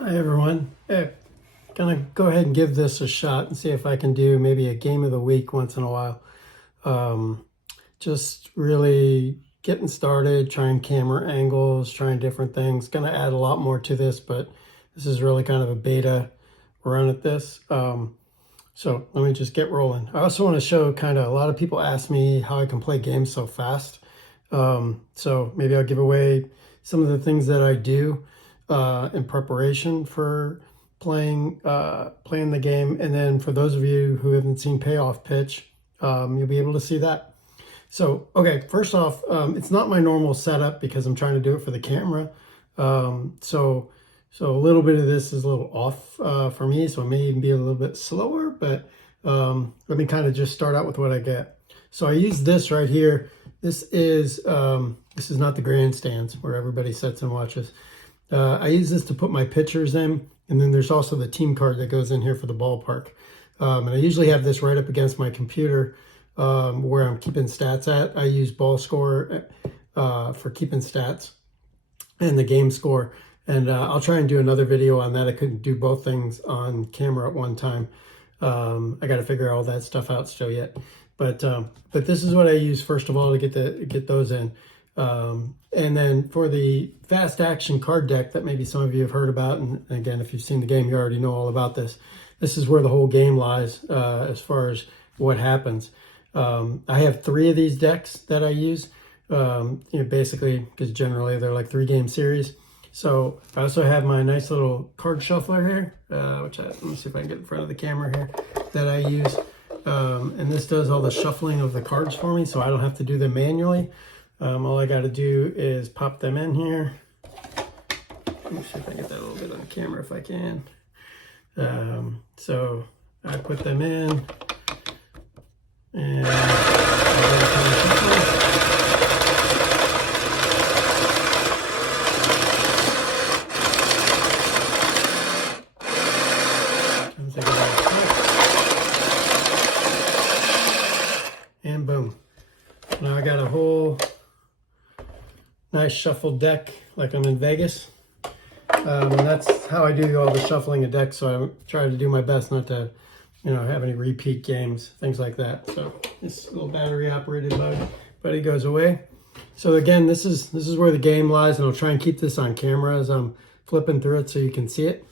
Hi everyone. Gonna go ahead and give this a shot and see if I can do maybe a game of the week once in a while. Um, just really getting started, trying camera angles, trying different things. Gonna add a lot more to this, but this is really kind of a beta run at this. So let me just get rolling. I also want to show a lot of people ask me how I can play games so fast. So maybe I'll give away some of the things that I do in preparation for playing the game. And then for those of you who haven't seen Payoff Pitch, you'll be able to see that. So, okay, first off, it's not my normal setup because I'm trying to do it for the camera. So a little bit of this is a little off for me, so it may even be a little bit slower, but let me kind of just start out with what I get. So I use this right here. This is not the grandstands where everybody sits and watches. I use this to put my pictures in, and then there's also the team card that goes in here for the ballpark. And I usually have this right up against my computer where I'm keeping stats at. I use Ball Score for keeping stats and the game score. And I'll try and do another video on that. I couldn't do both things on camera at one time. I got to figure all that stuff out still yet. But this is what I use first of all to get those in. And then for the fast action card deck that maybe some of you have heard about, and again, if you've seen the game, you already know all about this. This is where the whole game lies as far as what happens. I have 3 of these decks that I use, basically because generally they're like 3-game series. So I also have my nice little card shuffler here, let me see if I can get in front of the camera here, that I use. And this does all the shuffling of the cards for me, so I don't have to do them manually. All I got to do is pop them in here. Let me see if I get that a little bit on the camera if I can. So I put them in, and and boom. Now I got a whole nice shuffled deck like I'm in Vegas. And that's how I do all the shuffling of decks, so I try to do my best not to, have any repeat games, things like that. So this little battery operated buddy goes away. So again, this is where the game lies, and I'll try and keep this on camera as I'm flipping through it so you can see it.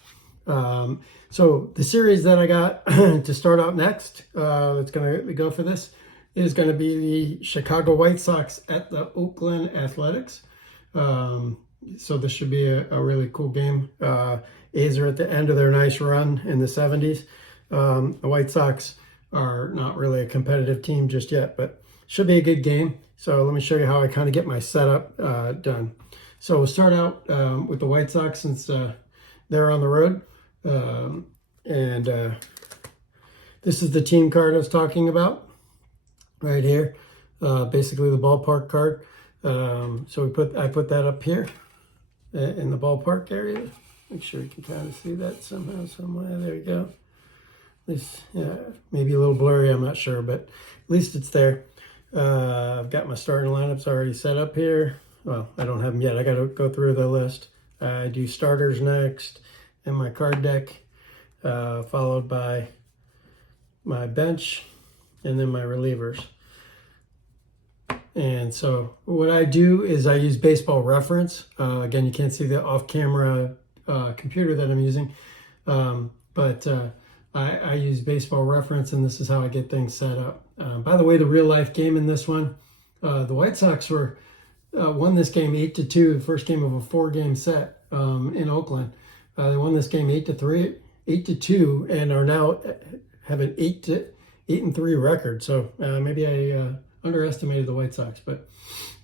So the series that I got to start out next, that's going to go for this, is going to be the Chicago White Sox at the Oakland Athletics. So this should be a really cool game. A's are at the end of their nice run in the 70s. The White Sox are not really a competitive team just yet, but should be a good game. So let me show you how I kind of get my setup done. So we'll start out with the White Sox since they're on the road. This is the team card I was talking about right here. Basically the ballpark card. So I put that up here in the ballpark area. Make sure you can kind of see that somehow, somewhere. There you go. At least, yeah, maybe a little blurry, I'm not sure, but at least it's there. I've got my starting lineups already set up here. Well, I don't have them yet. I got to go through the list. I do starters next, and my card deck, followed by my bench, and then my relievers. And so what I do is I use Baseball Reference. Again, you can't see the off-camera computer that I'm using, but I use Baseball Reference, and this is how I get things set up. By the way, the real-life game in this one, the White Sox won this game 8-2, the first game of a 4-game set in Oakland. They won this game 8-2, and are now have an 8-3 record. So maybe I underestimated the White Sox, but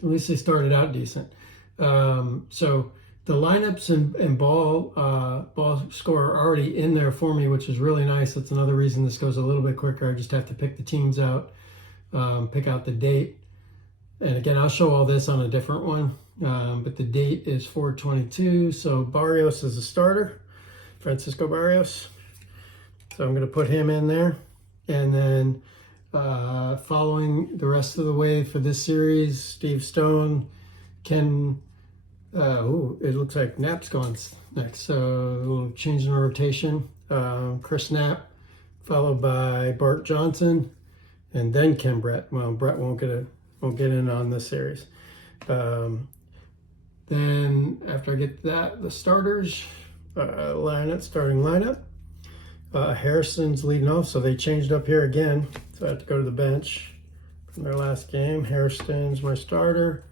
at least they started out decent. So the lineups and ball score are already in there for me, which is really nice. That's another reason this goes a little bit quicker. I just have to pick the teams out, pick out the date. And again, I'll show all this on a different one, but the date is 4/22. So Barrios is a starter, Francisco Barrios. So I'm going to put him in there. And then following the rest of the way for this series, Steve Stone, Ken It looks like Knapp's gone next. So a little change in rotation. Chris Knapp, followed by Bart Johnson, and then Ken Brett. Well, Brett won't get in on this series. Then after I get that, the starters, starting lineup. Harrison's leading off, so they changed up here again. So I have to go to the bench from their last game. Harrison's my starter.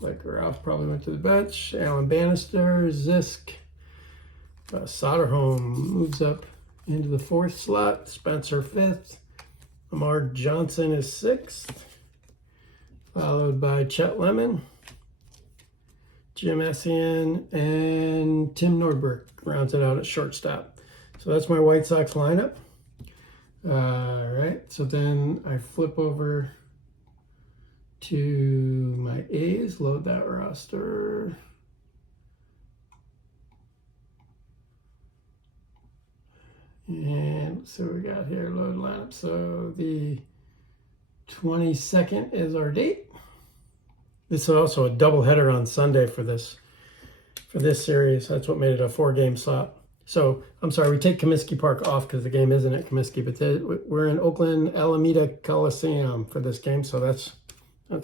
Like Ralph probably went to the bench. Alan Bannister, Zisk. Soderholm moves up into the 4th slot. Spencer 5th. Lamar Johnson is 6th. Followed by Chet Lemon, Jim Essien, and Tim Nordberg rounds it out at shortstop. So that's my White Sox lineup. All right, so then I flip over to my A's, load that roster. And let's see what we got here, load lineup. So the 22nd is our date. This is also a doubleheader on Sunday for this series. That's what made it a 4-game slot. So I'm sorry, we take Comiskey Park off because the game isn't at Comiskey, but we're in Oakland Alameda Coliseum for this game. So that's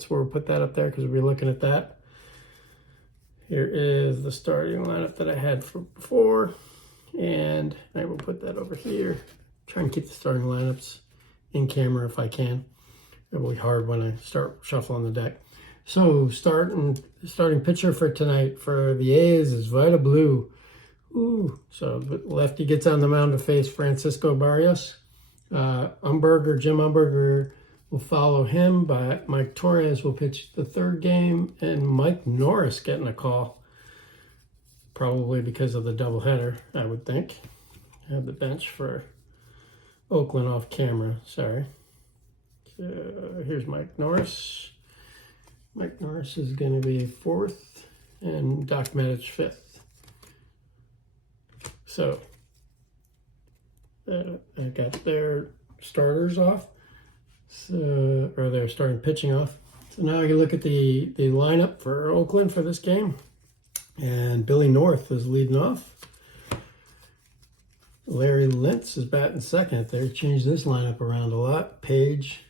where we'll put that up there because we'll be looking at that. Here is the starting lineup that I had for before, and I will put that over here. Try and keep the starting lineups in camera if I can. It will be hard when I start shuffling the deck. So starting pitcher for tonight for the A's is Vida Blue. Ooh, so the lefty gets on the mound to face Francisco Barrios. Jim Umberger will follow him, but Mike Torres will pitch the 3rd game, and Mike Norris getting a call, probably because of the doubleheader, I would think. I have the bench for Oakland off camera, sorry. So here's Mike Norris. Mike Norris is going to be 4th, and Doc Medich 5th. So I got their starters off, or their starting pitching off. So now I can look at the lineup for Oakland for this game, and Billy North is leading off. Larry Lintz is batting 2nd. They changed this lineup around a lot. Page,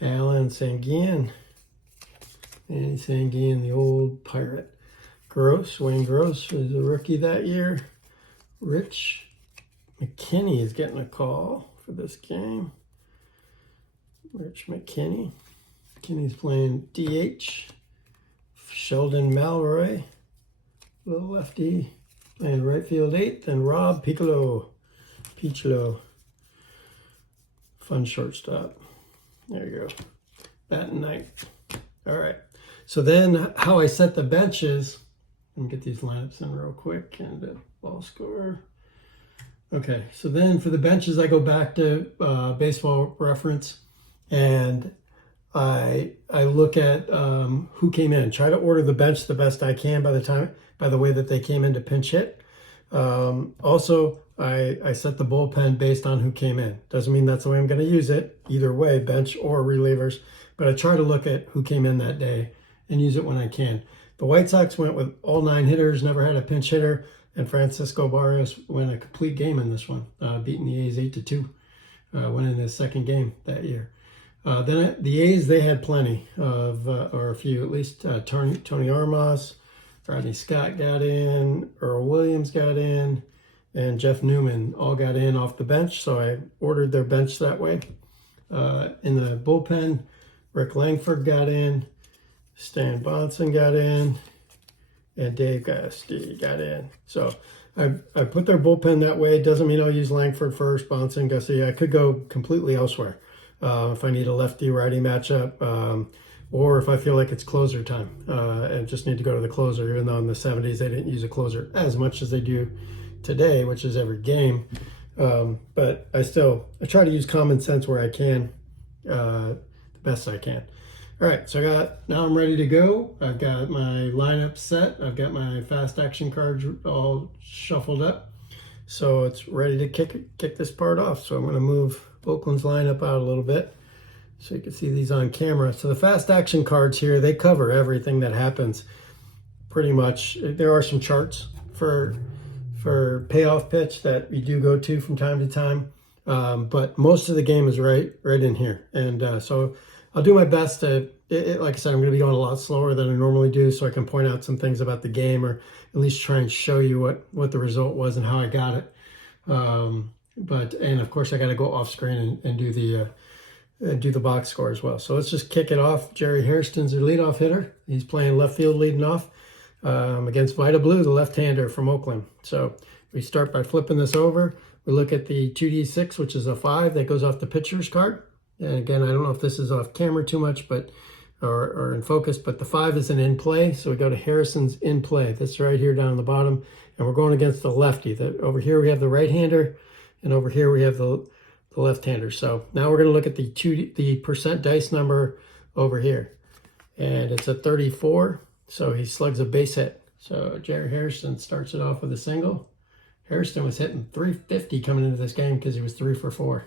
Alan Sanguian, and Sanguian, the old Pirate. Wayne Gross was a rookie that year. Rich McKinney is getting a call for this game. Rich McKinney. McKinney's playing DH. Sheldon Malroy, little lefty, playing right field 8th. And Rob Peachlow, fun shortstop. There you go. Batting 9th. All right. So then how I set the benches, let me get these lineups in real quick and the ball score. Okay, so then for the benches, I go back to Baseball Reference, and I look at who came in. Try to order the bench the best I can by the way that they came in to pinch hit. Also, I set the bullpen based on who came in. Doesn't mean that's the way I'm going to use it, either way, bench or relievers. But I try to look at who came in that day and use it when I can. The White Sox went with all 9 hitters, never had a pinch hitter, and Francisco Barrios went a complete game in this one, beating the A's 8-2, winning his 2nd game that year. Then the A's, they had plenty of, or a few at least. Tony Armas, Rodney Scott got in, Earl Williams got in, and Jeff Newman all got in off the bench, so I ordered their bench that way. In the bullpen, Rick Langford got in, Stan Bonson got in, and Dave Gusty got in. So I put their bullpen that way. Doesn't mean I'll use Langford first, Bonson, Gusty. I could go completely elsewhere if I need a lefty-righty matchup, or if I feel like it's closer time and just need to go to the closer, even though in the 70s they didn't use a closer as much as they do today, which is every game. But I try to use common sense where I can, the best I can. All right, so now I'm ready to go. I've got my lineup set. I've got my fast action cards all shuffled up. So it's ready to kick this part off. So I'm going to move Oakland's lineup out a little bit so you can see these on camera. So the fast action cards here, they cover everything that happens pretty much, there are some charts for payoff pitch that we do go to from time to time. But most of the game is right in here. And so I'll do my best to, like I said, I'm going to be going a lot slower than I normally do so I can point out some things about the game, or at least try and show you what the result was and how I got it. And of course I got to go off screen and do the box score as well. So let's just kick it off. Jerry Hairston's the leadoff hitter. He's playing left field leading off against Vida Blue, the left-hander from Oakland. So we start by flipping this over. We look at the 2D6, which is a 5 that goes off the pitcher's card. And again, I don't know if this is off camera too much, but or in focus, but the 5 is an in play. So we go to Harrison's in play. That's right here down the bottom. And we're going against the lefty. Over here we have the right-hander, and over here we have the left-hander. So now we're going to look at the percent dice number over here. And it's a 34. So he slugs a base hit. So Jerry Hairston starts it off with a single. Hairston was hitting 350 coming into this game because he was 3 for 4.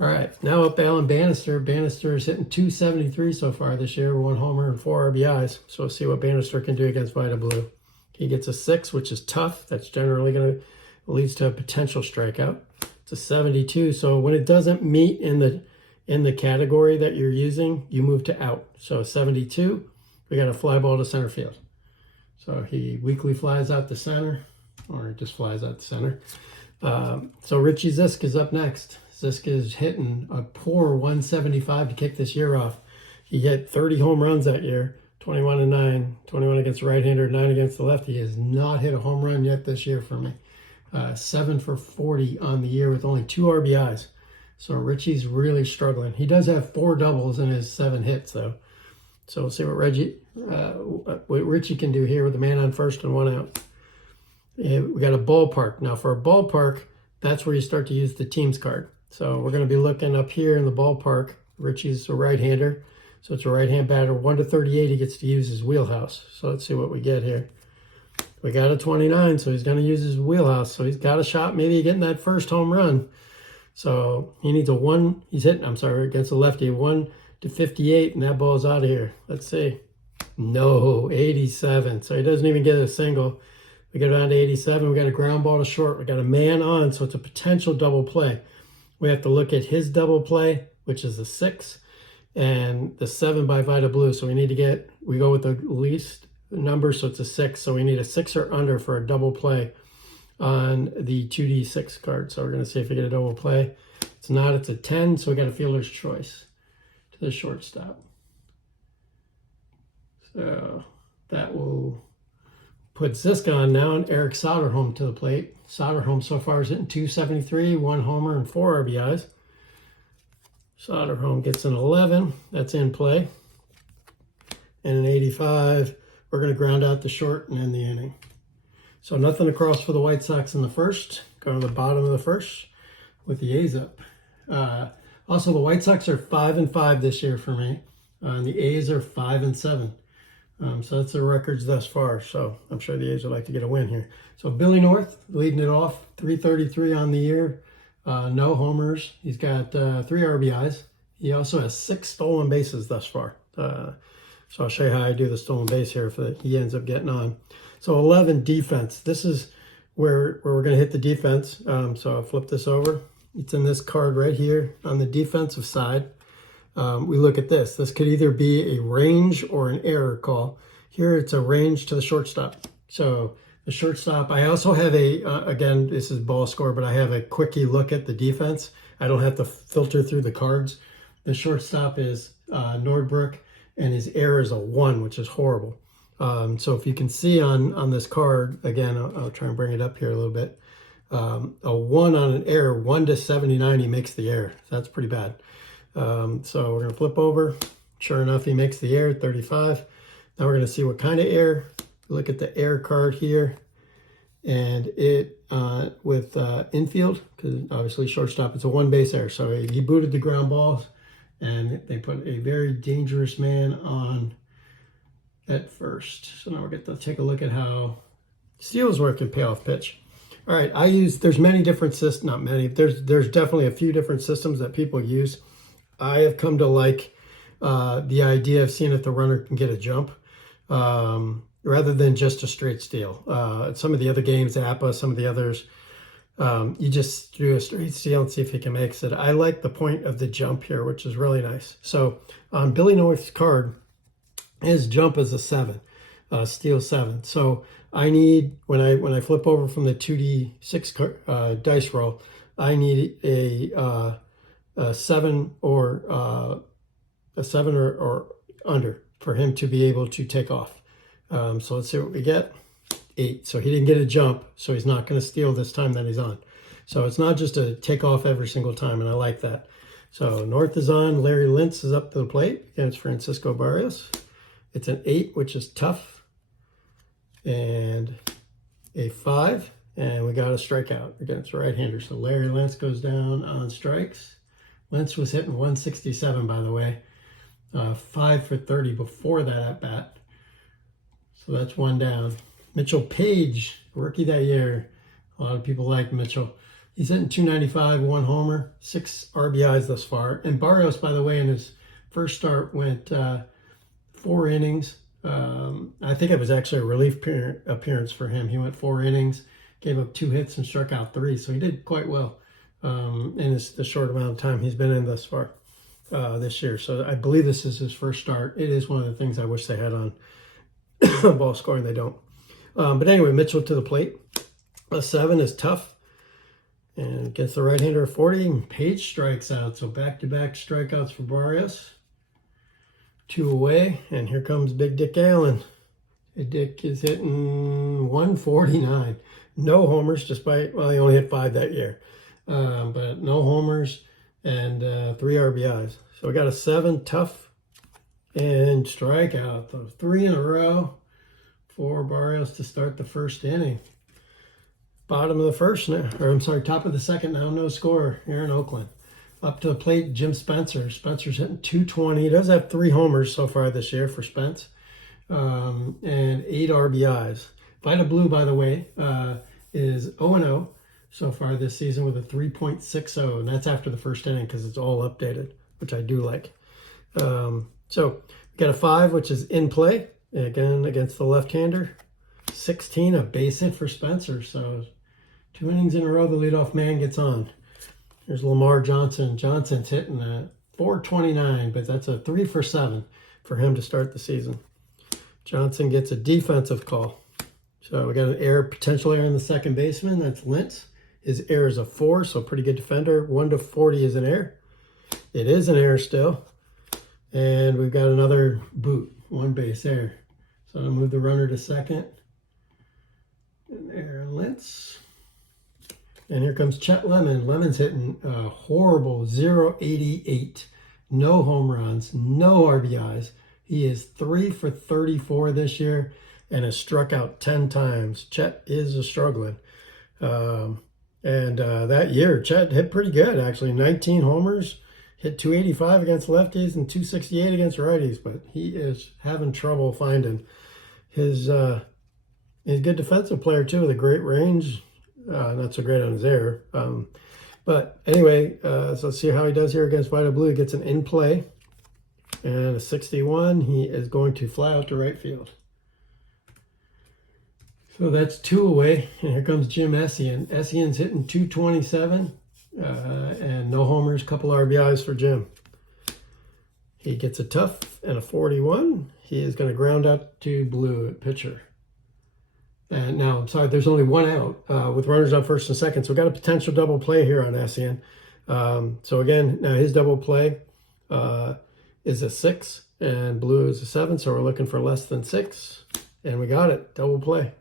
All right, now up Alan Bannister. Bannister is hitting 273 so far this year, 1 homer and 4 RBIs. So we'll see what Bannister can do against Vida Blue. He gets a 6, which is tough. That's generally leads to a potential strikeout. It's a 72. So when it doesn't meet in the category that you're using, you move to out. So 72, we got a fly ball to center field. So he weakly flies out to center, or just flies out to center. So Richie Zisk is up next. Zisk is hitting a poor 175 to kick this year off. He hit 30 home runs that year, 21-9, 21 against the right-hander, 9 against the lefty. He has not hit a home run yet this year for me. 7 for 40 on the year with only 2 RBIs. So Richie's really struggling. He does have 4 doubles in his 7 hits, though. So we'll see what Richie can do here with a man on first and 1 out. We got a ballpark. Now for a ballpark, that's where you start to use the teams card. So we're going to be looking up here in the ballpark. Richie's a right-hander, so it's a right-hand batter. 1 to 38, he gets to use his wheelhouse. So let's see what we get here. We got a 29, so he's going to use his wheelhouse. So he's got a shot maybe getting that first home run. So he needs against a lefty, 1 to 58, and that ball's out of here. Let's see. No, 87. So he doesn't even get a single. We go down to 87. We got a ground ball to short. We got a man on, so it's a potential double play. We have to look at his double play, which is the 6, and the 7 by Vida Blue. So we go with the least number, so it's a 6. So we need a 6 or under for a double play on the 2D6 card. So we're going to see if we get a double play. It's not, it's a 10, so we got a fielder's choice to the shortstop. So that will put Zisk on now, and Eric Soderholm to the plate. Soderholm so far is hitting 273, 1 homer and 4 RBIs. Soderholm gets an 11. That's in play. And an 85. We're going to ground out the short and end the inning. So nothing across for the White Sox in the first. Go to the bottom of the first with the A's up. Also, the White Sox are 5-5 this year for me. And the A's are 5-7. So that's their records thus far. So I'm sure the A's would like to get a win here. So Billy North leading it off, 333 on the year, no homers. He's got 3 RBIs. He also has 6 stolen bases thus far. So I'll show you how I do the stolen base here if he ends up getting on. So 11, defense. This is where we're going to hit the defense. So I'll flip this over. It's in this card right here on the defensive side. We look at this. This could either be a range or an error call. Here it's a range to the shortstop. So the shortstop, I also have again, this is ball score, but I have a quickie look at the defense. I don't have to filter through the cards. The shortstop is Nordbrook, and his error is a 1, which is horrible. So if you can see on this card, again, I'll try and bring it up here a little bit. A 1 on an error, 1 to 79, he makes the error. So that's pretty bad. So we're going to flip over. Sure enough, he makes the error, 35. Now we're going to see what kind of error. Look at the error card here. And it, with infield, because obviously shortstop, it's a 1 base error. So he booted the ground balls, and they put a very dangerous man on at first. So now we're going to take a look at how steals work in payoff pitch. All right, there's many different systems, not many, there's definitely a few different systems that people use. I have come to like the idea of seeing if the runner can get a jump. rather than just a straight steal. Some of the other games, APA, some of the others, you just do a straight steal and see if he can make it. I like the point of the jump here, which is really nice. So on Billy North's card, his jump is a 7, steal 7. So I need, when I flip over from the 2d6 dice roll, I need a 7 or under for him to be able to take off. So let's see what we get. 8. So he didn't get a jump, so he's not going to steal this time that he's on. So it's not just a take off every single time, and I like that. So North is on. Larry Lintz is up to the plate against Francisco Barrios. It's an 8, which is tough, and a 5, and we got a strikeout against right-hander. So Larry Lintz goes down on strikes. Lintz was hitting 167, by the way. 5 for 30 before that at bat. So that's 1 down. Mitchell Page, rookie that year. A lot of people like Mitchell. He's hitting 295, 1 homer, 6 RBIs thus far. And Barrios, by the way, in his first start went 4 innings. I think it was actually a relief appearance for him. He went 4 innings, gave up 2 hits and struck out 3. So he did quite well in the short amount of time he's been in thus far this year. So I believe this is his first start. It is one of the things I wish they had on ball scoring. They don't. But anyway, Mitchell to the plate. A 7 is tough. And gets the right-hander 40. Page strikes out. So back-to-back strikeouts for Barrios. 2 away. And here comes Big Dick Allen. Big Dick is hitting 149. No homers, despite, well, he only hit 5 that year. But no homers and 3 RBIs. So we got a 7, tough, and strikeout. So 3 in a row for Barrios to start the first inning. Bottom of the first now, or I'm sorry, top of the second now, no score here in Oakland. Up to the plate, Jim Spencer. Spencer's hitting 220. He does have 3 homers so far this year for Spence, and 8 RBIs. Vita Blue, by the way, is 0-0 so far this season with a 3.60, and that's after the first inning because it's all updated, which I do like. So we got a 5, which is in play. Again, against the left-hander. 16, a base hit for Spencer. So 2 innings in a row, the leadoff man gets on. Here's Lamar Johnson. Johnson's hitting at 429, but that's a 3 for 7 for him to start the season. Johnson gets a defensive call. So we got an error, potential error in the second baseman. That's Lintz. His error is a 4, so pretty good defender. 1 to 40 is an error. It is an error still. And we've got another boot, 1 base error. So I'll move the runner to second. And there, Lintz. And here comes Chet Lemon. Lemon's hitting a horrible 0.88. No home runs, no RBIs. He is 3 for 34 this year and has struck out 10 times. Chet is struggling. That year, Chet hit pretty good, actually. 19 homers, hit 285 against lefties and 268 against righties, but he is having trouble finding his he's a good defensive player too, with a great range. Not so great on his error. But anyway, so let's see how he does here against Vita Blue. He gets an in play and a 61. He is going to fly out to right field. So that's 2 away. And here comes Jim Essien. Essien's hitting 227 and no homers, couple RBIs for Jim. He gets a tough and a 41. He is going to ground out to Blue at pitcher. And now, I'm sorry, there's only 1 out with runners on first and second. So we got a potential double play here on Essien. So again, now his double play is a 6 and Blue is a 7. So we're looking for less than 6. And we got it, double play,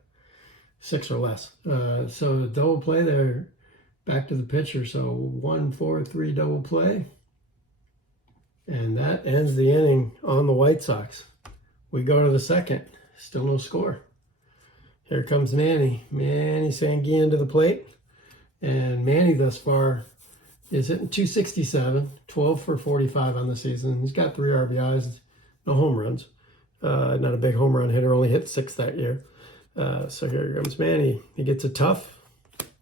6 or less. So double play there, back to the pitcher. So 1, 4, 3 double play. And that ends the inning on the White Sox. We go to the second, still no score. Here comes Manny. Manny Sanguillen to the plate. And Manny thus far is hitting 267, 12 for 45 on the season. He's got 3 RBIs, no home runs. Not a big home run hitter, only hit 6 that year. So here comes Manny. He gets a tough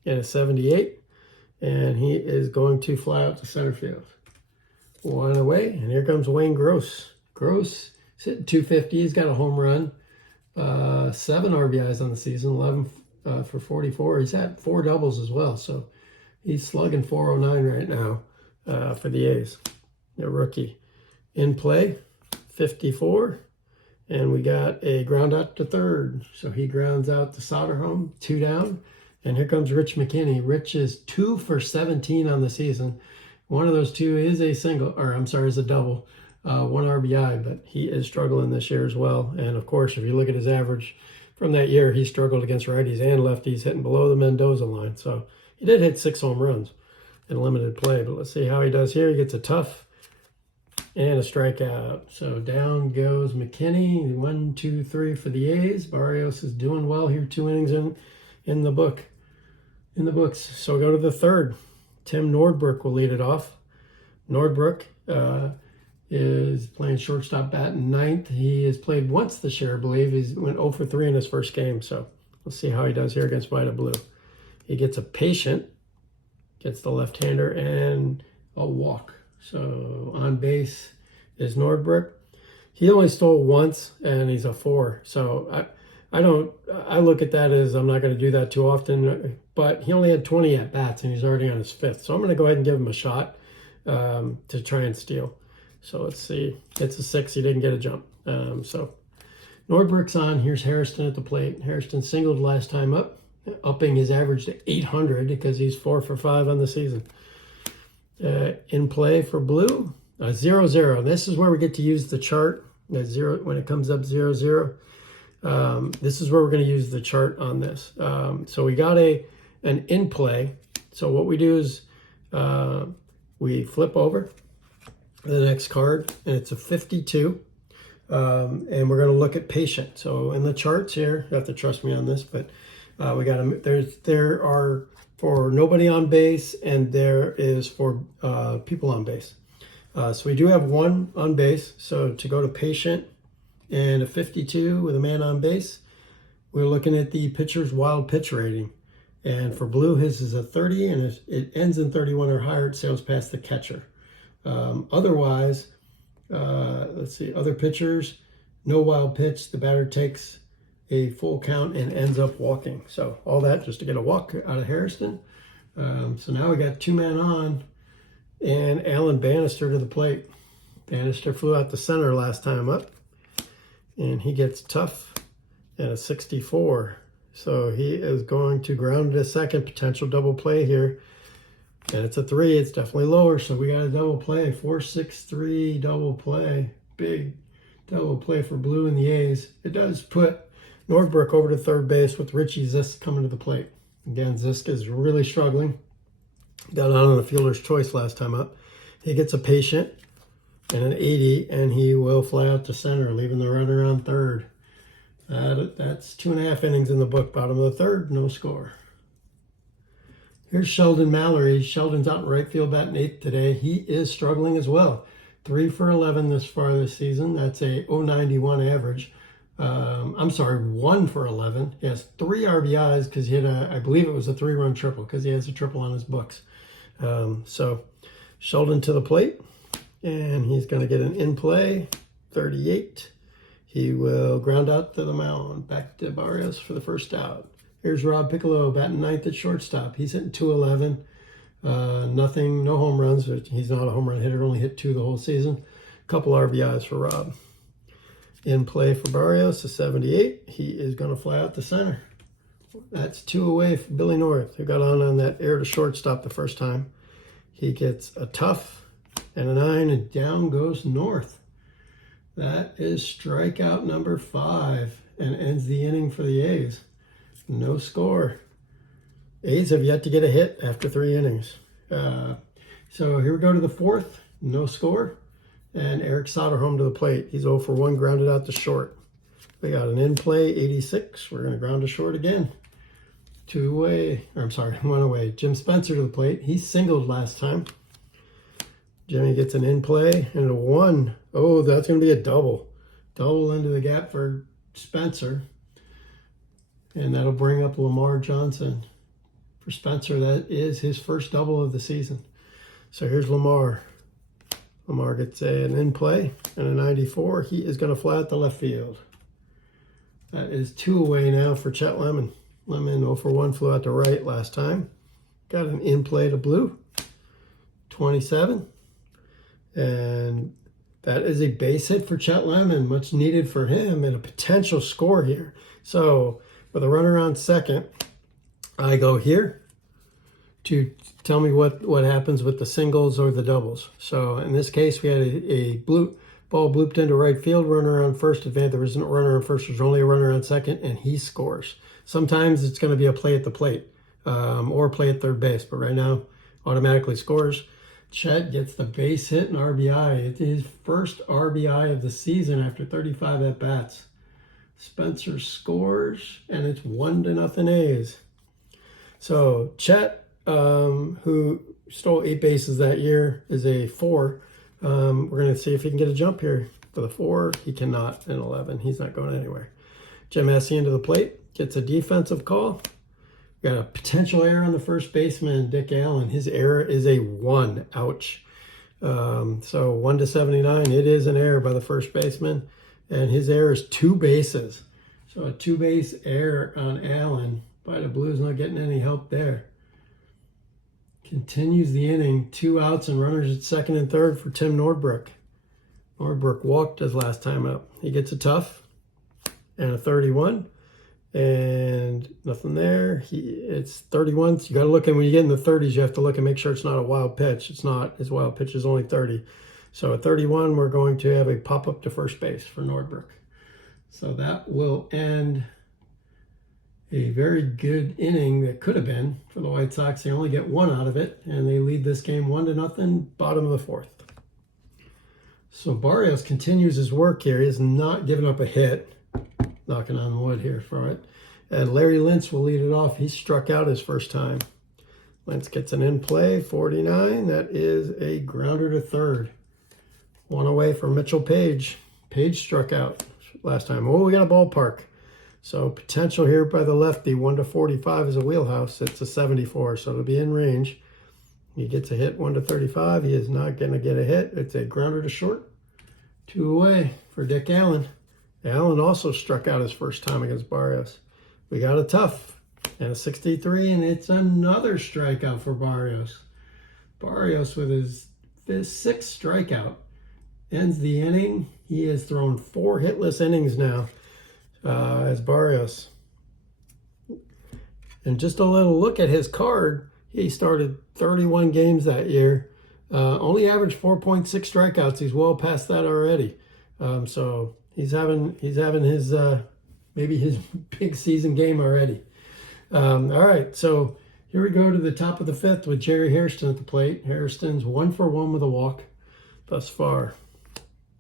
and a 78. And he is going to fly out to center field. 1 away. And here comes Wayne Gross. Gross is hitting 250. He's got a home run. 7 RBIs on the season, 11 for 44. He's had 4 doubles as well, so he's slugging 409 right now for the A's. A rookie. In play, 54. And we got a ground out to third. So he grounds out to Soderholm, 2 down. And here comes Rich McKinney. Rich is 2 for 17 on the season. One of those 2 is a single, or I'm sorry, is a double. 1 RBI, but he is struggling this year as well. And of course, if you look at his average from that year, he struggled against righties and lefties, hitting below the Mendoza line. So he did hit 6 home runs in limited play, but let's see how he does here. He gets a tough and a strikeout. So down goes McKinney. 1, 2, 3 for the A's. Barrios is doing well here. 2 innings in the books. So we'll go to the third. Tim Nordbrook will lead it off. Nordbrook is playing shortstop, batting 9th. He has played once this year, I believe. He's went 0 for 3 in his first game. So we'll see how he does here against Vida Blue. He gets a patient, gets the left-hander, and a walk. So on base is Nordbrook. He only stole once, and he's a 4. So I look at that as I'm not going to do that too often. But he only had 20 at bats, and he's already on his 5th. So I'm going to go ahead and give him a shot to try and steal. So let's see. It's a 6. He didn't get a jump. So Nordbrook's on. Here's Hairston at the plate. Hairston singled last time up, upping his average to 800 because he's 4 for 5 on the season. In play for Blue, 0-0. This is where we get to use the chart. At 0 when it comes up 0-0. This is where we're going to use the chart on this. So we got an in play. So what we do is we flip over the next card, and it's a 52. And we're going to look at patient. So in the charts here, you have to trust me on this, but we got there are for nobody on base, and there is for people on base. So we do have 1 on base. So to go to patient and a 52 with a man on base, we're looking at the pitcher's wild pitch rating. And for Blue, his is a 30, and it ends in 31 or higher, it sails past the catcher. Otherwise, let's see, other pitchers, no wild pitch, the batter takes a full count and ends up walking. So all that just to get a walk out of Hairston. So now we got 2 men on, and Alan Bannister to the plate. Bannister flew out the center last time up, and he gets tough and a 64. So he is going to ground to second, potential double play here. And it's a 3. It's definitely lower, so we got a double play. 4-6-3 double play. Big double play for Blue and the A's. It does put Nordbrook over to third base with Richie Zisk coming to the plate. Again, Zisk is really struggling. Got on a fielder's choice last time up. He gets a patient and an 80, and he will fly out to center, leaving the runner on third. That's 2.5 innings in the book. Bottom of the third, no score. Here's Sheldon Mallory. Sheldon's out in right field batting 8th today. He is struggling as well. 3 for 11 this far this season. That's a 091 average. I'm sorry, 1 for 11. He has 3 RBIs because he had I believe it was a 3-run triple because he has a triple on his books. So Sheldon to the plate, and he's going to get an in play, 38. He will ground out to the mound. Back to Barrios for the first out. Here's Rob Piccolo batting 9th at shortstop. He's hitting 211. Nothing, no home runs. He's not a home run hitter, only hit 2 the whole season. A couple RBIs for Rob. In play for Barrios, a 78. He is going to fly out to center. That's 2 away for Billy North, who got on that air to shortstop the first time. He gets a tough and a 9, and down goes North. That is strikeout number 5 and ends the inning for the A's. No score. A's have yet to get a hit after 3 innings. So here we go to the 4th. No score. And Eric Soderholm to the plate. He's 0 for 1, grounded out to short. We got an in play, 86. We're going to ground to short again. 2 away. Or I'm sorry, 1 away. Jim Spencer to the plate. He singled last time. Jimmy gets an in play and a 1. Oh, that's going to be a double. Double into the gap for Spencer. And that'll bring up Lamar Johnson. For Spencer, that is his first double of the season. So here's Lamar. Lamar gets an in play and a 94. He is going to fly out the left field. That is 2 away now for Chet Lemon. Lemon 0 for 1, flew out to right last time. Got an in play to blue, 27. And that is a base hit for Chet Lemon, much needed for him, and a potential score here. So with a runner on second, I go here to tell me what happens with the singles or the doubles. So in this case, we had a ball blooped into right field, runner on first, advance. There isn't a runner on first, there's only a runner on second, and he scores. Sometimes it's going to be a play at the plate or play at third base, but right now, automatically scores. Chet gets the base hit and RBI. It's his first RBI of the season after 35 at-bats. Spencer scores, and it's 1-0 A's. So Chet, who stole 8 bases that year, is a 4. We're going to see if he can get a jump here. For the 4, he cannot. In 11, he's not going anywhere. Jim Hesse into the plate, gets a defensive call. Got a potential error on the first baseman, Dick Allen. His error is a 1. Ouch. So 1-79. It is an error by the first baseman. And his error is 2 bases. So a 2-base error on Allen. By the Blues not getting any help there. Continues the inning. 2 outs and runners at second and third for Tim Nordbrook. Nordbrook walked his last time up. He gets a tough and a 31. And nothing there. It's 31. So you got to look at when you get in the 30s, you have to look and make sure it's not a wild pitch. It's not. His wild pitch is only 30. So at 31, we're going to have a pop up to first base for Nordbrook. So that will end a very good inning that could have been for the White Sox. They only get 1 out of it, and they lead this game 1-0, bottom of the 4th. So Barrios continues his work here. He has not given up a hit. Knocking on wood here for it. And Larry Lintz will lead it off. He struck out his first time. Lintz gets an in play, 49. That is a grounder to third. 1 away for Mitchell Page. Page struck out last time. Oh, we got a ballpark. So potential here by the lefty. 1-45 is a wheelhouse. It's a 74, so it'll be in range. He gets a hit, 1-35. He is not going to get a hit. It's a grounder to short. 2 away for Dick Allen. Allen also struck out his first time against Barrios. We got a tough and a 63, and it's another strikeout for Barrios. Barrios with his 6th strikeout ends the inning. He has thrown 4 hitless innings now as Barrios. And just a little look at his card. He started 31 games that year. Only averaged 4.6 strikeouts. He's well past that already. So he's having his maybe his big season game already. All right, so here we go to the top of the 5th with Jerry Hairston at the plate. Hairston's 1 for 1 with a walk thus far.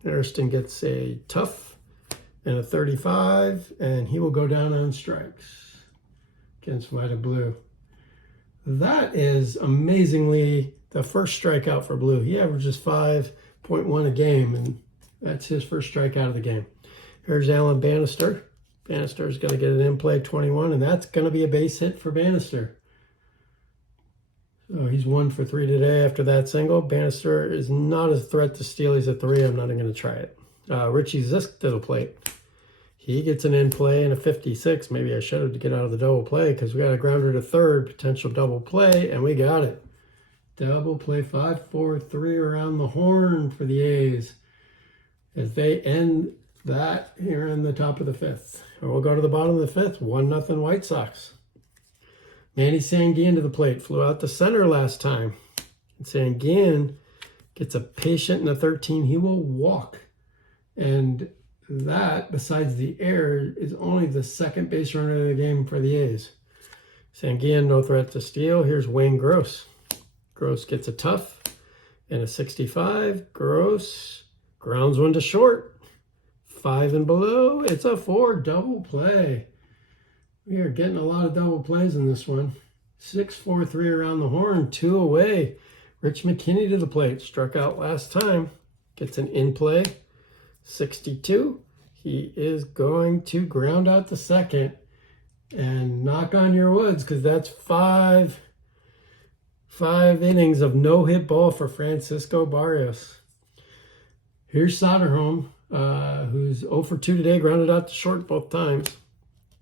Hairston gets a tough and a 35, and he will go down on strikes against Vida Blue. That is amazingly the first strikeout for Blue. He averages 5.1 a game, and that's his first strikeout of the game. Here's Alan Bannister. Bannister's going to get an in-play, 21, and that's going to be a base hit for Bannister. So he's 1 for 3 today after that single. Bannister is not a threat to steal. He's at 3. I'm not even going to try it. Richie Zisk to the plate. He gets an in-play and a 56. Maybe I should have to get out of the double play because we got a grounder to third, potential double play, and we got it. Double play, 5-4-3 around the horn for the A's as they end that here in the top of the 5th. We'll go to the bottom of the 5th, 1-0 White Sox. Manny Sanguin to the plate, flew out to center last time. And Sanguin gets a patient and a 13. He will walk. And that, besides the error, is only the second base runner of the game for the A's. Sanguin, no threat to steal. Here's Wayne Gross. Gross gets a tough and a 65. Gross grounds one to short. 5 and below. It's a 4 double play. We are getting a lot of double plays in this one. 6-4-3 around the horn. 2 away. Rich McKinney to the plate. Struck out last time. Gets an in play. 62. He is going to ground out the second. And knock on your woods because that's 5 innings of no-hit ball for Francisco Barrios. Here's Soderholm. who's 0 for 2 today, grounded out to short both times.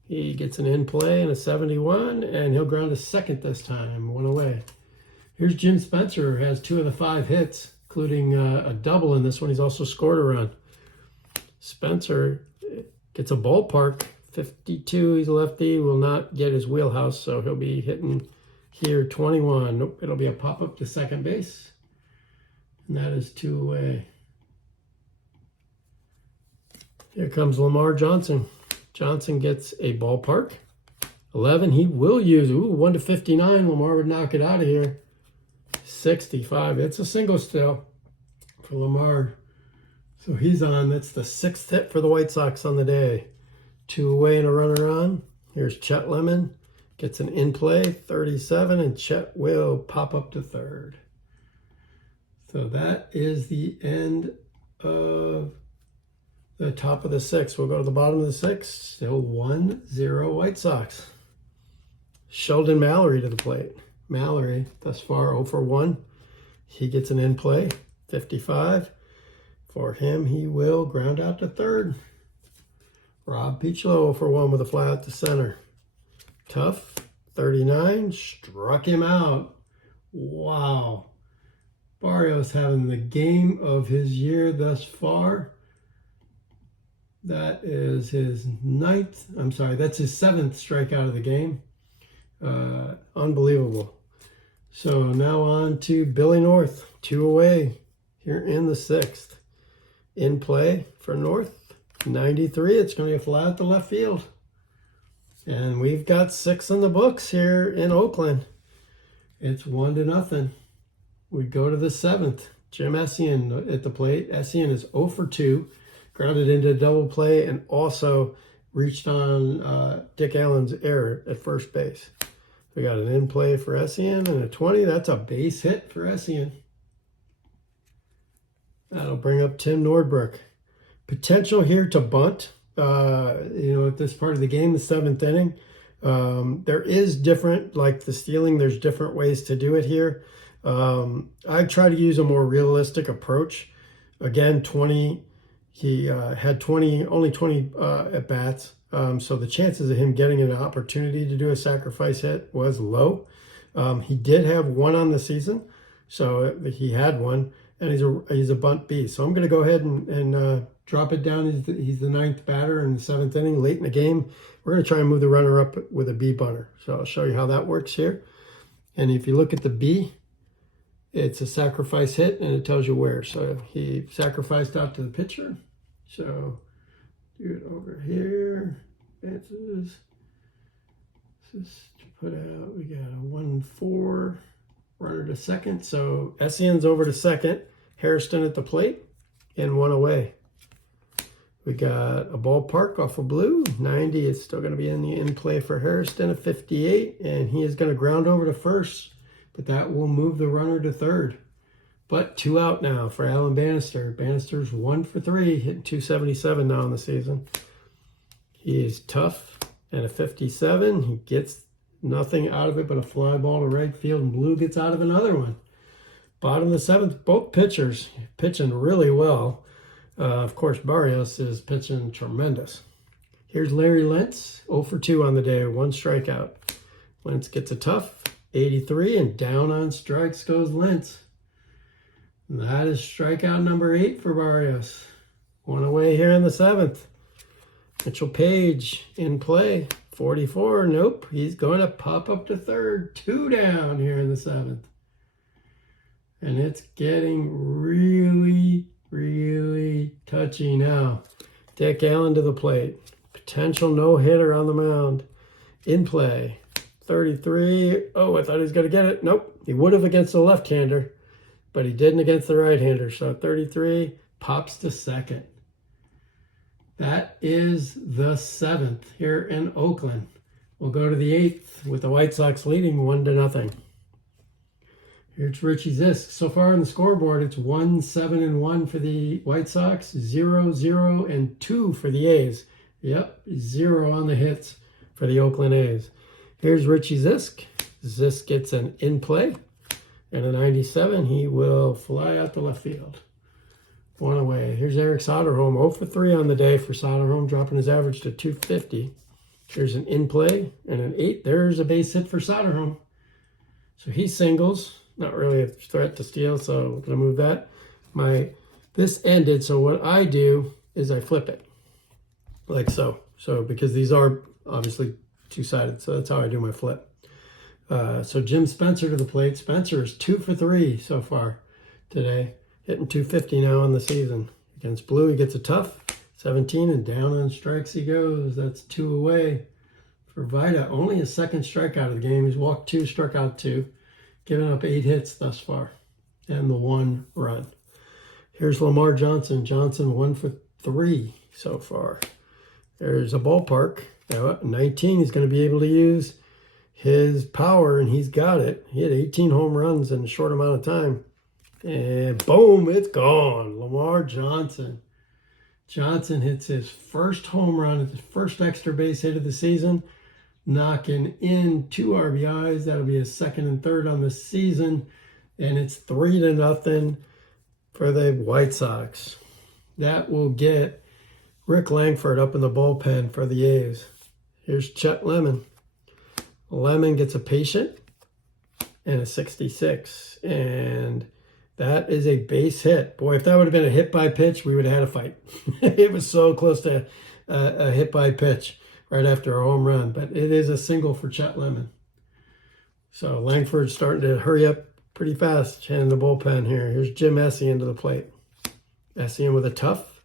He gets an in play and a 71, and he'll ground a second this time, 1 away. Here's Jim Spencer, who has 2 of the 5 hits, including a double in this one. He's also scored a run. Spencer gets a ballpark, 52. He's a lefty, will not get his wheelhouse, so he'll be hitting here 21. Nope, it'll be a pop-up to second base, and that is 2 away. Here comes Lamar Johnson. Johnson gets a ballpark. 11, he will use. 1 to 59. Lamar would knock it out of here. 65. It's a single still for Lamar. So he's on. That's the 6th hit for the White Sox on the day. 2 away and a runner on. Here's Chet Lemon. Gets an in play, 37, and Chet will pop up to third. So that is the end of the top of the 6th. We'll go to the bottom of the 6th. Still 1-0 White Sox. Sheldon Mallory to the plate. Mallory, thus far 0 for 1. He gets an in play, 55. For him, he will ground out to third. Rob Peachlow 0 for 1 with a fly out to center. Tough, 39, struck him out. Wow. Barrios having the game of his year thus far. That is his that's his 7th strikeout of the game. Unbelievable. So now on to Billy North, 2 away here in the 6th. In play for North, 93. It's going to be a fly out to left field. And we've got 6 in the books here in Oakland. It's 1-0. We go to the 7th. Jim Essien at the plate. Essien is 0 for 2. Grounded into a double play and also reached on Dick Allen's error at first base. We got an in play for Essien and a 20. That's a base hit for Essien. That'll bring up Tim Nordbrook. Potential here to bunt. At this part of the game, the 7th inning. There is different, like the stealing, there's different ways to do it here. I try to use a more realistic approach. Again, 20. He had only 20 at bats. So the chances of him getting an opportunity to do a sacrifice hit was low. He did have 1 on the season, so he had 1, and he's a bunt beast. So I'm going to go ahead and drop it down. He's the 9th batter in the 7th inning, late in the game. We're going to try and move the runner up with a B bunter. So I'll show you how that works here. And if you look at the B, it's a sacrifice hit, and it tells you where. So he sacrificed out to the pitcher. So do it over here. Advances. Just put out, we got a 1-4, runner to second. So Essien's over to second. Hairston at the plate, and 1 away. We got a ballpark off of blue. 90 is still going to be in play for Hairston, a 58, and he is going to ground over to first, but that will move the runner to third. But 2 out now for Alan Bannister. Bannister's 1 for 3, hitting 277 now in the season. He is tough and a 57. He gets nothing out of it but a fly ball to right field, and Blue gets out of another one. Bottom of the 7th, both pitchers pitching really well. Of course, Barrios is pitching tremendous. Here's Larry Lentz, 0 for 2 on the day, 1 strikeout. Lentz gets a tough, 83, and down on strikes goes Lentz. And that is strikeout number 8 for Barrios. 1 away here in the 7th. Mitchell Page in play, 44. Nope, he's going to pop up to third. 2 down here in the 7th. And it's getting really, really touchy now. Dick Allen to the plate. Potential no-hitter on the mound. In play, 33. Oh, I thought he was going to get it. Nope, he would have against the left-hander, but he didn't against the right-hander. So 33 pops to second. That is the 7th here in Oakland. We'll go to the 8th with the White Sox leading 1-0. Here's Richie Zisk. So far on the scoreboard, it's 1-7-1 for the White Sox, 0-0-2 for the A's. Yep, 0 on the hits for the Oakland A's. Here's Richie Zisk. Zisk gets an in play and a 97. He will fly out to left field. 1 away. Here's Eric Soderholm, 0 for 3 on the day for Soderholm, dropping his average to 250. Here's an in play and an 8. There's a base hit for Soderholm. So he singles, not really a threat to steal, so I'm gonna move that. This ended, so what I do is I flip it, like so. So because these are obviously two-sided, so that's how I do my flip. So Jim Spencer to the plate. Spencer is 2 for 3 so far today, hitting 250 now in the season. Against Blue, he gets a tough 17, and down on strikes he goes. That's 2 away for Vida. Only his second strikeout of the game. He's walked 2, struck out 2, giving up 8 hits thus far, and the 1 run. Here's Lamar Johnson. Johnson 1 for 3 so far. There's a ballpark. Now, 19, he's going to be able to use his power, and he's got it. He had 18 home runs in a short amount of time. And boom, it's gone. Lamar Johnson. Johnson hits his first home run, his first extra base hit of the season, knocking in 2 RBIs. That'll be his second and third on the season. And it's 3-0 for the White Sox. That will get Rick Langford up in the bullpen for the A's. Here's Chet Lemon. Lemon gets a patient and a 66. And that is a base hit. Boy, if that would have been a hit by pitch, we would have had a fight. It was so close to a hit by pitch right after a home run. But it is a single for Chet Lemon. So Langford's starting to hurry up pretty fast in the bullpen here. Here's Jim Essien to the plate. Essien with a tough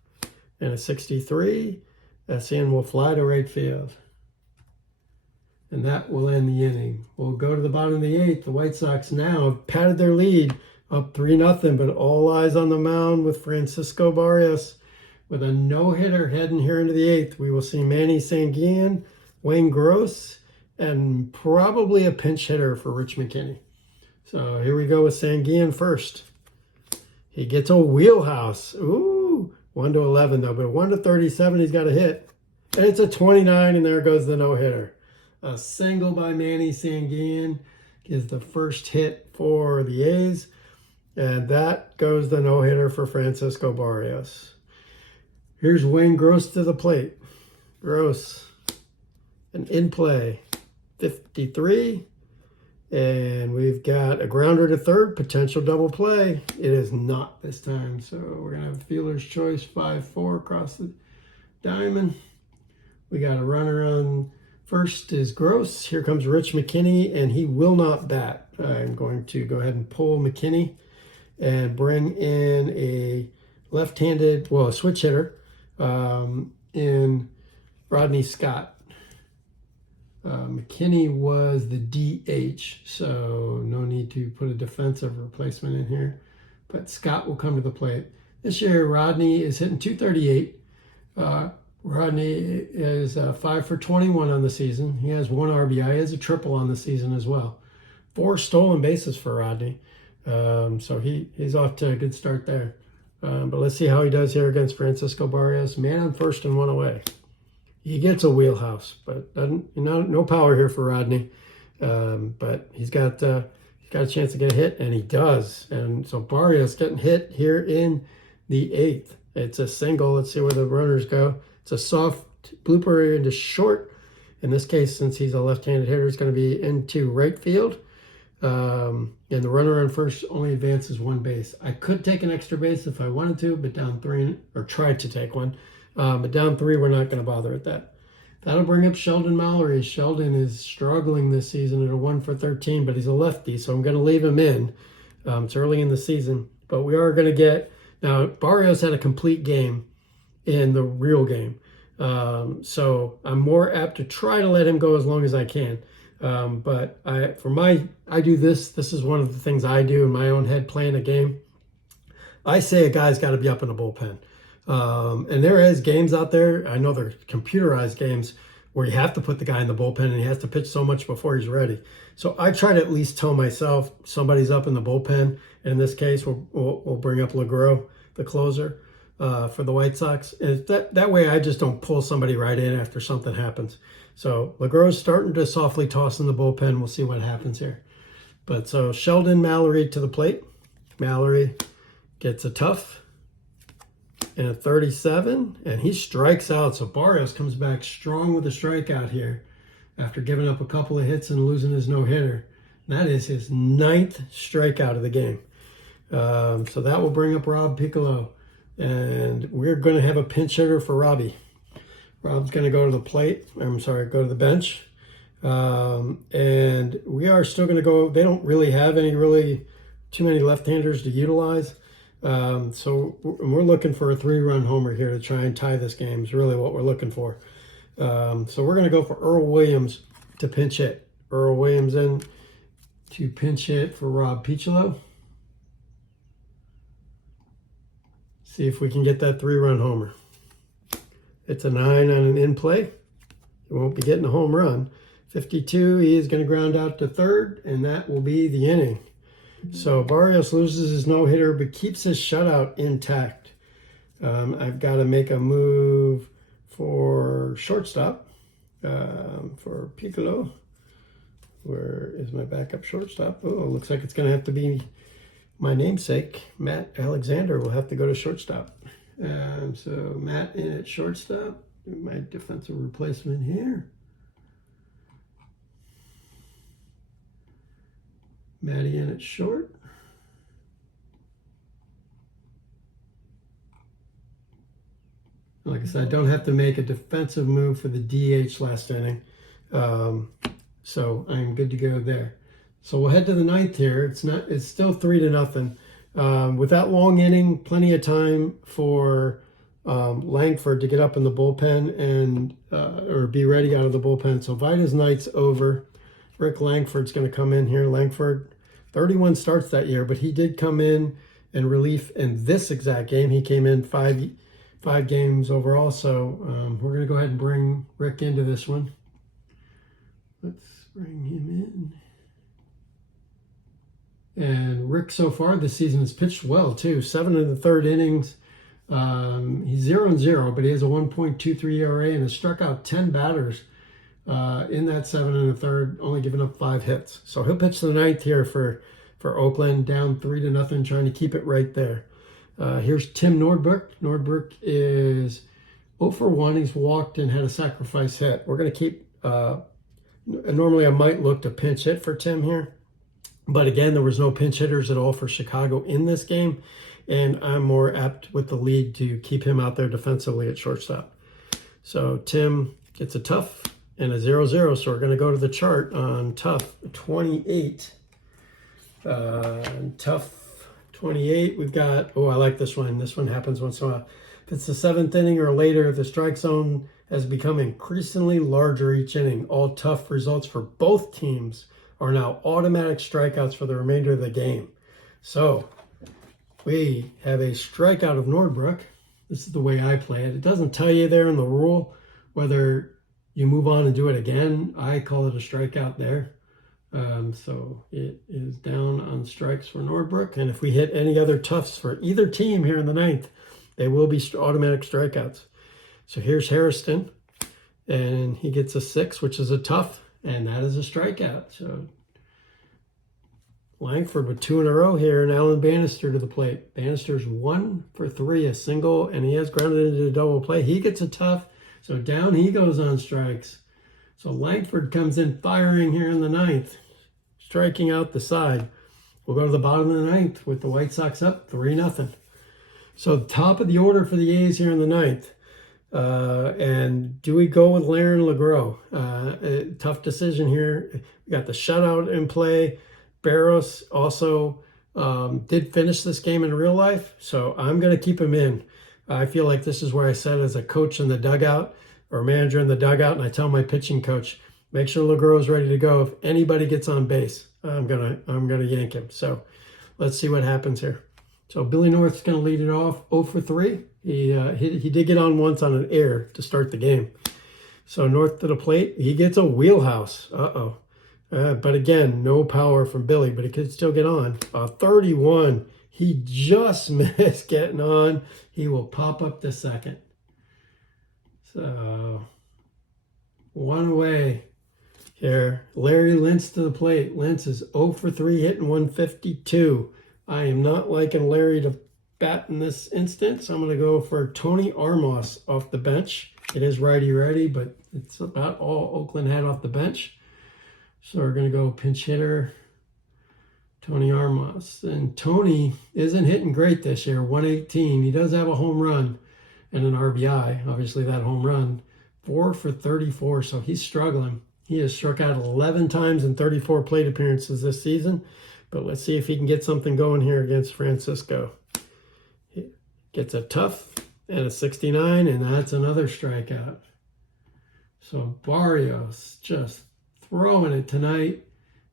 and a 63. Essien will fly to right field. And that will end the inning. We'll go to the bottom of the 8th. The White Sox now have padded their lead up 3-0, but all eyes on the mound with Francisco Barrios with a no-hitter heading here into the 8th. We will see Manny Sanguillen, Wayne Gross, and probably a pinch hitter for Rich McKinney. So here we go with Sanguillen first. He gets a wheelhouse. Ooh, 1-11 though, but 1-37 he's got a hit. And it's a 29, and there goes the no-hitter. A single by Manny Sanguillen is the first hit for the A's. And that goes the no-hitter for Francisco Barrios. Here's Wayne Gross to the plate. Gross, an in play, 53. And we've got a grounder to third, potential double play. It is not this time. So we're going to have fielder's choice, 5-4 across the diamond. We got a runner on first is Gross. Here comes Rich McKinney, and he will not bat. I'm going to go ahead and pull McKinney and bring in a left-handed, well, a switch hitter in Rodney Scott. McKinney was the DH, so no need to put a defensive replacement in here. But Scott will come to the plate. This year, Rodney is hitting 238. Rodney is 5 for 21 on the season. He has 1 RBI. He has a triple on the season as well. 4 stolen bases for Rodney. So he's off to a good start there. But let's see how he does here against Francisco Barrios. Man on first and 1 away. He gets a wheelhouse, but doesn't, no power here for Rodney. But he's got a chance to get hit, and he does. And so Barrios getting hit here in the 8th. It's a single. Let's see where the runners go. It's a soft blooper into short. In this case, since he's a left-handed hitter, it's going to be into right field. And the runner on first only advances 1 base. I could take an extra base if I wanted to, but down 3, or tried to take one. But down 3, we're not going to bother with that. That'll bring up Sheldon Mallory. Sheldon is struggling this season at a 1 for 13, but he's a lefty, so I'm going to leave him in. It's early in the season, but we are going to get... Now, Barrios had a complete game in the real game. So I'm more apt to try to let him go as long as I can. But I do this. This is one of the things I do in my own head playing a game. I say a guy's got to be up in the bullpen. And there is games out there, I know they're computerized games, where you have to put the guy in the bullpen and he has to pitch so much before he's ready. So I try to at least tell myself somebody's up in the bullpen. And in this case, we'll bring up LeGros, the closer, for the White Sox. And that way I just don't pull somebody right in after something happens. So LeGros starting to softly toss in the bullpen. We'll see what happens here. But so Sheldon Mallory to the plate. Mallory gets a tough and a 37, and he strikes out. So Barrios comes back strong with a strikeout here after giving up a couple of hits and losing his no-hitter. That is his 9th strikeout of the game. So that will bring up Rob Piccolo, and we're going to have a pinch hitter for Robbie. Rob's going to go to the plate. I'm sorry, go to the bench. And we are still going to go. They don't really have too many left-handers to utilize. So we're looking for a 3-run homer here to try and tie this game is really what we're looking for. So we're going to go for Earl Williams to pinch hit. Earl Williams in to pinch hit for Rob Piccolo. See if we can get that 3-run homer. It's a 9 on an in play. He won't be getting a home run. 52, he is going to ground out to third, and that will be the inning. So Barrios loses his no-hitter, but keeps his shutout intact. I've got to make a move for shortstop for Piccolo. Where is my backup shortstop? Oh, looks like it's going to have to be my namesake, Matt Alexander, will have to go to shortstop. So Matt in at shortstop. My defensive replacement here. Matty in at short. Like I said, I don't have to make a defensive move for the DH last inning. So I'm good to go there. So we'll head to the 9th here. It's still 3-0. With that long inning, plenty of time for Langford to get up in the bullpen and or be ready out of the bullpen. So Vida's night's over. Rick Langford's going to come in here. Langford, 31 starts that year, but he did come in relief in this exact game. He came in five games overall. So we're going to go ahead and bring Rick into this one. Let's bring him in. And Rick so far this season has pitched well too. 7 1/3 innings. He's 0-0, but he has a 1.23 ERA and has struck out 10 batters in that 7 1/3, only giving up 5 hits. So he'll pitch the 9th here for Oakland, down 3-0, trying to keep it right there. Here's Tim Nordbrook. Nordbrook is 0 for 1. He's walked and had a sacrifice hit. We're going to keep. Normally I might look to pinch hit for Tim here. But again, there was no pinch hitters at all for Chicago in this game. And I'm more apt with the lead to keep him out there defensively at shortstop. So Tim gets a tough and a 0-0. So we're going to go to the chart on tough 28. Tough 28, we've got, I like this one. This one happens once in a while. If it's the 7th inning or later, the strike zone has become increasingly larger each inning. All tough results for both teams are now automatic strikeouts for the remainder of the game. So we have a strikeout of Nordbrook. This is the way I play it. It doesn't tell you there in the rule whether you move on and do it again. I call it a strikeout there. So it is down on strikes for Nordbrook. And if we hit any other toughs for either team here in the 9th, they will be automatic strikeouts. So here's Harrison, and he gets a 6, which is a tough, and that is a strikeout. So Langford with 2 in a row here, and Alan Bannister to the plate. Bannister's 1 for 3, a single, and he has grounded into a double play. He gets a tough, so down he goes on strikes. So Langford comes in firing here in the 9th, striking out the side. We'll go to the bottom of the 9th with the White Sox up 3-0. So top of the order for the A's here in the 9th. And do we go with Laren LeGros? Tough decision here. We got the shutout in play. Barros also did finish this game in real life, so I'm going to keep him in. I feel like this is where I said as a coach in the dugout or manager in the dugout, and I tell my pitching coach, make sure LeGros is ready to go. If anybody gets on base, I'm gonna yank him. So let's see what happens here. So Billy North's going to lead it off, 0 for 3. He did get on once on an error to start the game. So North to the plate, he gets a wheelhouse. But again, no power from Billy, but he could still get on. 31, he just missed getting on. He will pop up to second. So 1 away here. Larry Lentz to the plate. Lentz is 0 for 3, hitting 152. I am not liking Larry to bat in this instance. I'm going to go for Tony Armas off the bench. It is righty-righty, but it's about all Oakland had off the bench. So we're going to go pinch hitter, Tony Armas. And Tony isn't hitting great this year, 118. He does have a home run and an RBI. Obviously, that home run, 4 for 34, so he's struggling. He has struck out 11 times in 34 plate appearances this season. But let's see if he can get something going here against Francisco. He gets a tough and a 69, and that's another strikeout. So Barrios just throwing it tonight.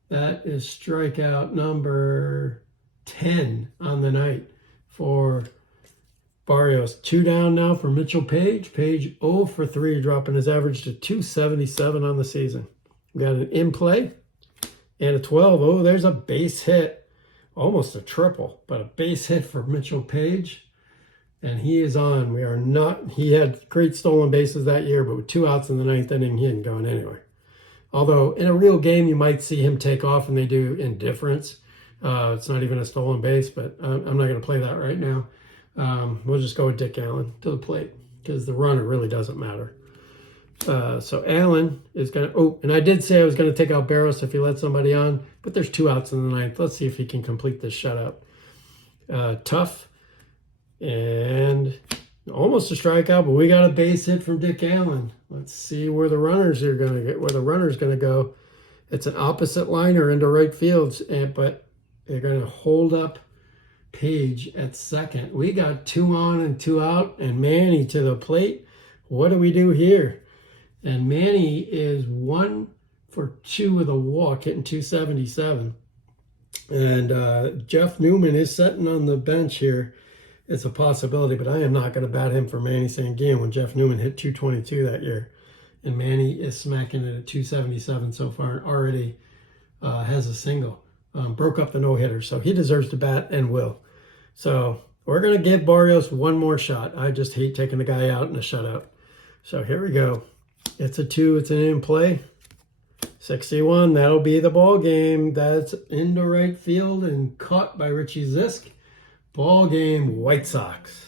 That is strikeout number 10 on the night for Barrios. 2 down now for Mitchell Page. Page 0 for 3, dropping his average to 277 on the season. We got an in play and a 12. Oh, there's a base hit. Almost a triple, but a base hit for Mitchell Page. And he is on. We are not, he had great stolen bases that year, but with 2 outs in the 9th inning, he ain't going anywhere. Although in a real game, you might see him take off and they do indifference. It's not even a stolen base, but I'm not going to play that right now. We'll just go with Dick Allen to the plate because the runner really doesn't matter. So Allen is going to, oh, and I did say I was going to take out Barrios if he let somebody on, but there's 2 outs in the 9th. Let's see if he can complete this shutout. Tough and almost a strikeout, but we got a base hit from Dick Allen. Let's see where the runners are going to get, where the runner's going to go. It's an opposite liner into right field, but they're going to hold up Page at second. We got 2 on and 2 out, and Manny to the plate. What do we do here? And Manny is 1 for 2 with a walk, hitting 277. And Jeff Newman is sitting on the bench here. It's a possibility, but I am not going to bat him for Manny Sanguillen when Jeff Newman hit 222 that year. And Manny is smacking it at 277 so far and already has a single. Broke up the no-hitter, so he deserves to bat and will. So we're going to give Barrios one more shot. I just hate taking the guy out in a shutout. So here we go. It's a 2. It's an in play. 61. That'll be the ball game. That's into right field and caught by Richie Zisk. Ball game, White Sox.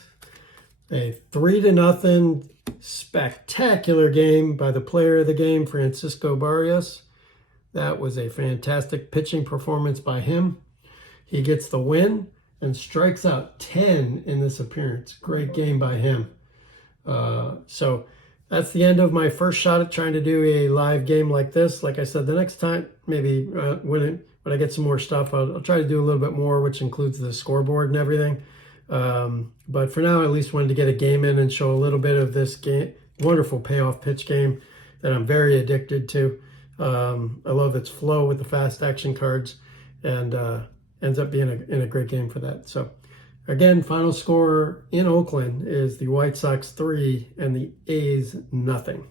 A 3-0 spectacular game by the player of the game, Francisco Barrios. That was a fantastic pitching performance by him. He gets the win and strikes out 10 in this appearance. Great game by him. So that's the end of my first shot at trying to do a live game like this. Like I said, the next time, maybe when I get some more stuff, I'll try to do a little bit more, which includes the scoreboard and everything. But for now, I at least wanted to get a game in and show a little bit of this game, wonderful payoff pitch game that I'm very addicted to. I love its flow with the fast action cards, and ends up being a great game for that. So again, final score in Oakland is the White Sox 3 and the A's 0.